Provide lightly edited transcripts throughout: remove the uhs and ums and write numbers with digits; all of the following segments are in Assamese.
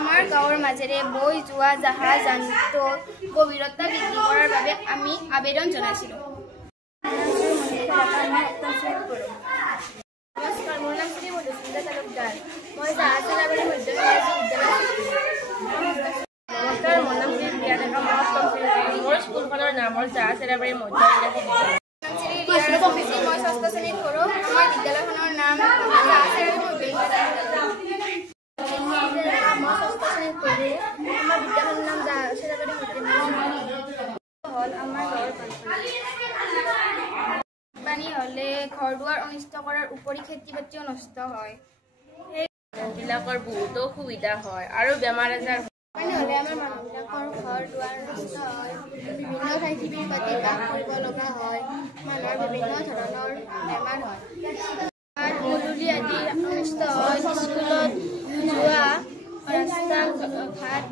আমাৰ গাঁৱৰ মাজেৰে বৈ যোৱা জাহাজ যানটোৰ গভীৰতা বৃদ্ধি কৰাৰ বাবে আমি আবেদন জনাইছিলোঁ। নমস্কাৰ, মোৰ নাম শ্ৰী মধুস্মিতা তালুকদাৰ। মই জাহাজ চলাবাৰী মধ্য ইংৰাজী বিদ্যালয়ত নমস্কাৰ, মোৰ নাম শ্ৰী প্ৰিয়া ডেকা। মোৰ স্কুলখনৰ নাম হ'ল জাহাজ চলাবাৰী মধ্য ইংৰাজী বিদ্যালয়। মই ৬ষ্ঠ শ্ৰেণীত পঢ়োঁ। আমাৰ বিদ্যালয়খনৰ নাম জাহাজ চলাবাৰী মধ্য ইংৰাজী বিদ্যালয়। মই ৬ষ্ঠ শ্ৰেণীত পঢ়োঁ। আমাৰ বিদ্যালয়খনৰ নাম জাহাজ চলাবাৰী মধ্য ইংৰাজী বিদ্যালয়। হ'ল আমাৰ গাঁৱৰ বানপানী হ'লে ঘৰ দুৱাৰ অনিষ্ট কৰাৰ উপৰি খেতি বাতিও নষ্ট হয়। সেইবিলাকৰ বহুতো অসুবিধা হয় আৰু বেমাৰ আজাৰ বানপানী হ'লে আমাৰ মানুহবিলাকৰ ঘৰ দুৱাৰ নষ্ট হয়, বিভিন্ন ঠাইত শিবিৰ পাতি বাস কৰিব লগা হয়, মানুহৰ বিভিন্ন ধৰণৰ বেমাৰ হয়, গধূলি আদি অনিষ্ট হয়, স্কুলত যোৱা ৰাস্তা ঘাট।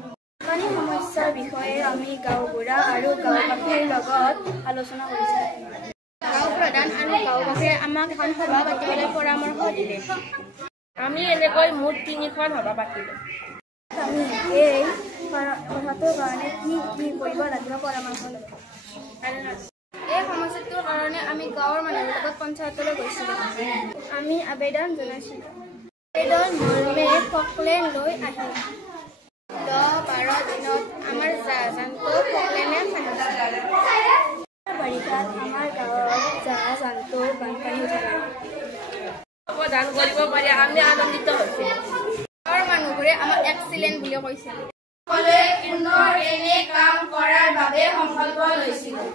বানপানী সমস্যাৰ বিষয়ে আমি গাঁওবুঢ়া আৰু গাঁওবাসীৰ লগত আলোচনা কৰিছিলোঁ। গাঁও প্ৰধান আৰু গাঁওবাসীয়ে আমাক এখন সভা পাতিবলৈ পৰামৰ্শ দিলে। আমি এনেকৈ মুঠ 3খন সভা পাতিলোঁ। আমি এই কথাটোৰ কাৰণে কি কৰিব লাগিব পৰামৰ্শ ল'ব। এই সমস্যাটোৰ কাৰণে আমি গাঁৱৰ মানুহৰ লগত পঞ্চায়তলৈ গৈছিলোঁ। আমি আবেদন জনাইছিলোঁ। আবেদন মৰ্মে ফকলেন লৈ আহিম। 10-12 দিনত আমাৰ জাহাজটো ফকলেনে ভাঙিছিল। বাৰিষাত আমাৰ গাঁৱৰ জাহাজটো বানপানী উঠা নাই। প্ৰদান কৰিব পাৰি আমি আনন্দিত হৈছিলোঁ। গাঁৱৰ মানুহবোৰে আমাক এক্সিলেণ্ট বুলি কৈছিল। সকলোৱে পুনৰ এনে কাম কৰাৰ বাবে সংকল্প লৈছিলোঁ।